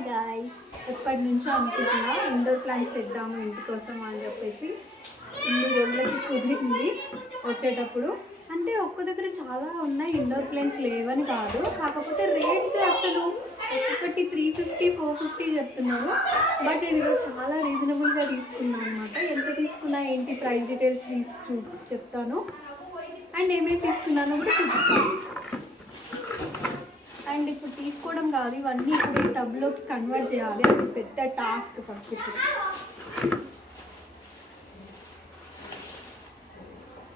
Hi guys, ఎప్పటి నుంచో అనుకుంటున్నా ఇండోర్ ప్లాంట్స్ తెద్దాము ఇంటి కోసం అని చెప్పేసి ఇన్ని రోజులకి కుదిరింది. వచ్చేటప్పుడు అంటే ఒక్క దగ్గర చాలా ఉన్నాయి, ఇండోర్ ప్లాంట్స్ లేవని కాదు, కాకపోతే రేట్స్ అసలు ఒక్కొక్కటి 350 450 చెప్తున్నారు. బట్ నేను చాలా రీజనబుల్గా తీసుకున్నాను అనమాట. ఎంత తీసుకున్నా ఏంటి ప్రైస్ డీటెయిల్స్ చెప్తాను అండ్ ఏమేమి తీసుకున్నానో కూడా చూపిస్తాను. అండ్ ఇప్పుడు తీసుకోవడం కాదు, ఇవన్నీ ఇప్పుడు ఈ టబ్లోకి కన్వర్ట్ చేయాలి, అది పెద్ద టాస్క్. ఫస్ట్ ఇప్పుడు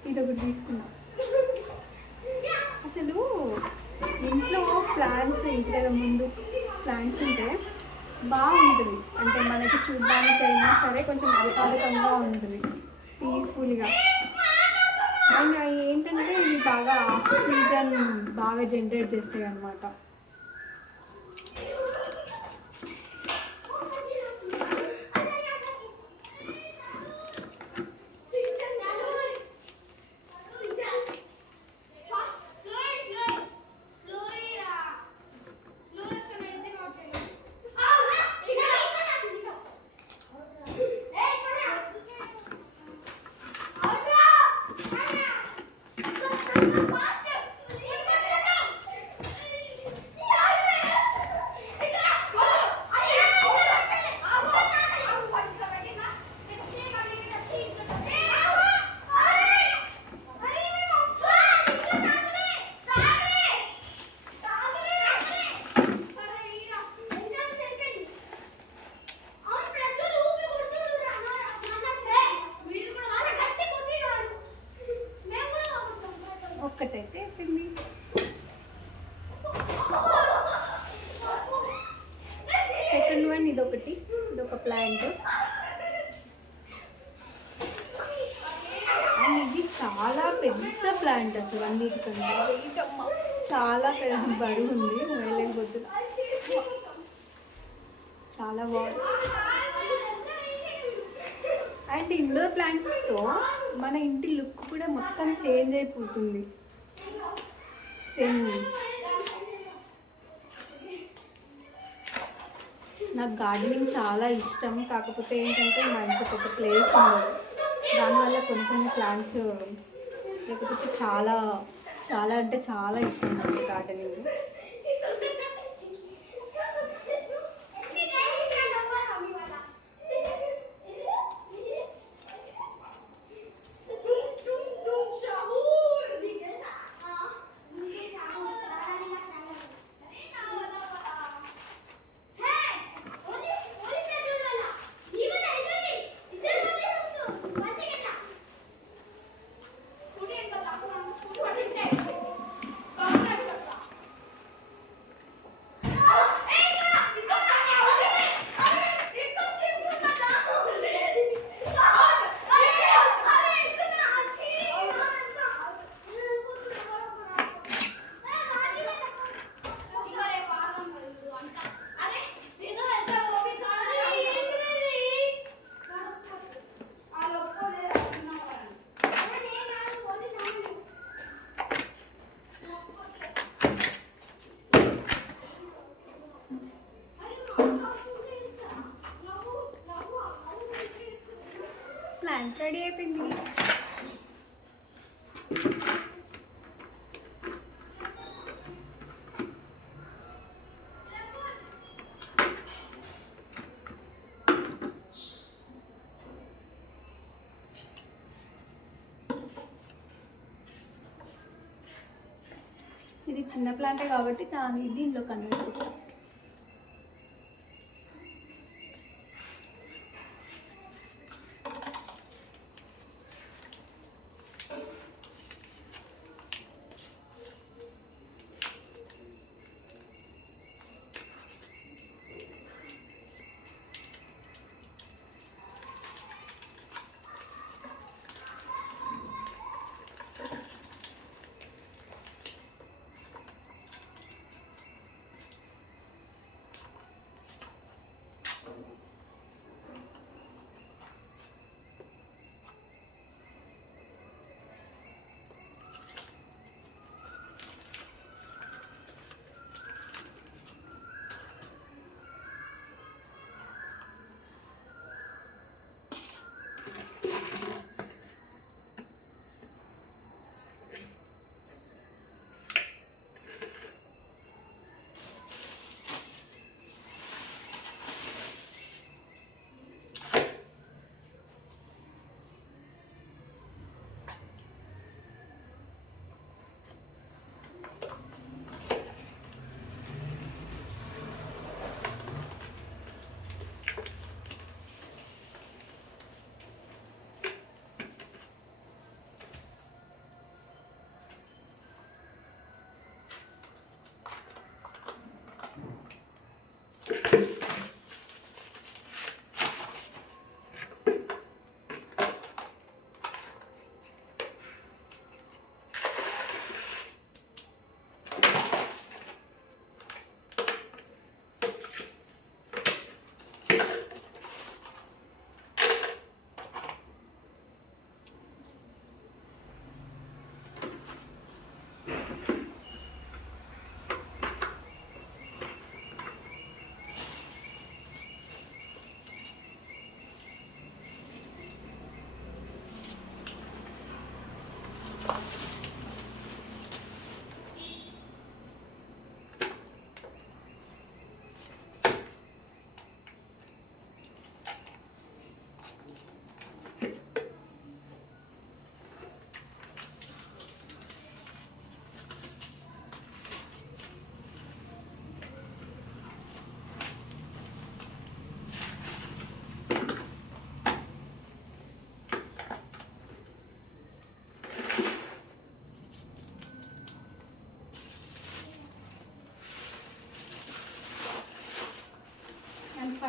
ఇది ఒకటి తీసుకున్నా. అసలు ఇంట్లో ప్లాంట్స్, ఇంటి దగ్గర ముందు ప్లాంట్స్ ఉంటే బాగుంటుంది. అంటే మనకి చూడడానికైనా సరే కొంచెం ఆహ్లాదకంగా ఉంటుంది, పీస్ఫుల్గా. అండ్ ఏంటంటే ఇవి బాగా ఆక్సిజన్ బాగా జనరేట్ చేస్తాయి అన్నమాట. ఒక్కటైతే అయిపోయింది. సెకండ్ వన్ ఇదొకటి, ఇదొక ప్లాంట్. అండ్ ఇది చాలా పెద్ద ప్లాంట్, అసలు అన్నిటికంటే వెయిట్ అమ్మ చాలా పెద్ద బరువు ఉంది, వేయలేకపోతున్నా. చాలా బాగుంది. అండ్ ఇండోర్ ప్లాంట్స్తో మన ఇంటి లుక్ కూడా మొత్తం చేంజ్ అయిపోతుంది. సేమ్ నాకు గార్డెనింగ్ చాలా ఇష్టం, కాకపోతే ఏంటంటే మా ఇంటికి ఒక ప్లేస్ ఉండదు. దానివల్ల కొన్ని ప్లాంట్స్ లేకపోతే చాలా చాలా అంటే చాలా ఇష్టం నాకు గార్డెనింగ్. ప్లాంట్ రెడీ అయిపోయింది. ఇది చిన్న ప్లాంటే కాబట్టి దీనిలో కన్వర్ట్ చేస్తాం.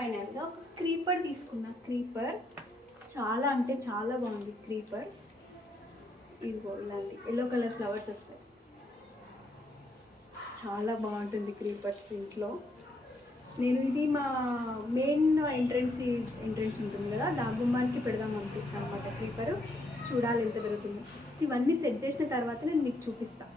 ఫైనల్గా ఒక క్రీపర్ తీసుకున్నా. క్రీపర్ చాలా అంటే చాలా బాగుంది క్రీపర్. ఇదిగో ఇలాంటి ఎల్లో కలర్ ఫ్లవర్స్ వస్తాయి, చాలా బాగుంటుంది క్రీపర్స్ ఇంట్లో. నేను ఇది మా మెయిన్ ఎంట్రన్స్ ఉంటుంది కదా, గుమ్మానికి పెడదాం అనుకుంటున్నాను అనమాట క్రీపర్. చూడాలి ఎంత పెరుగుతుందో. ఇవన్నీ సెట్ చేసిన తర్వాత నేను మీకు చూపిస్తాను.